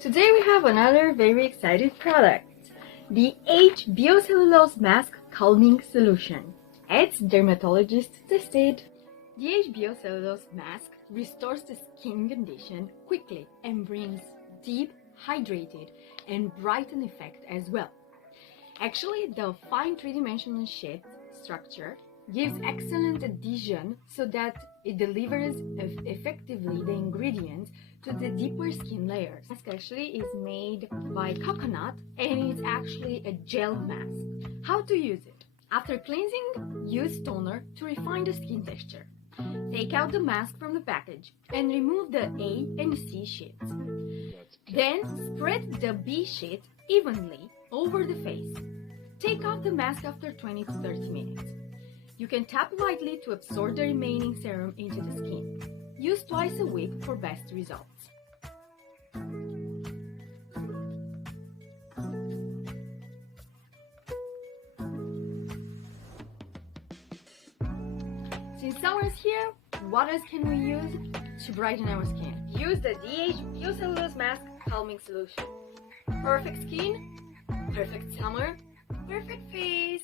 Today we have another very exciting product, the H-Biocellulose Mask Calming Solution. It's dermatologist tested. The H-Biocellulose Mask restores the skin condition quickly and brings deep, hydrated, and brighten effect as well. Actually, the fine three-dimensional sheet structure gives excellent adhesion so that it delivers effectively the ingredients to the deeper skin layers. The mask actually is made by coconut and it's actually a gel mask. How to use it? After cleansing, use toner to refine the skin texture. Take out the mask from the package and remove the A and C sheets. Then spread the B sheet evenly over the face. Take off the mask after 20 to 30 minutes. You can tap lightly to absorb the remaining serum into the skin. Use twice a week for best results. Since summer is here, what else can we use to brighten our skin? Use the H-Biocellulose Mask Calming Solution. Perfect skin, perfect summer, perfect face.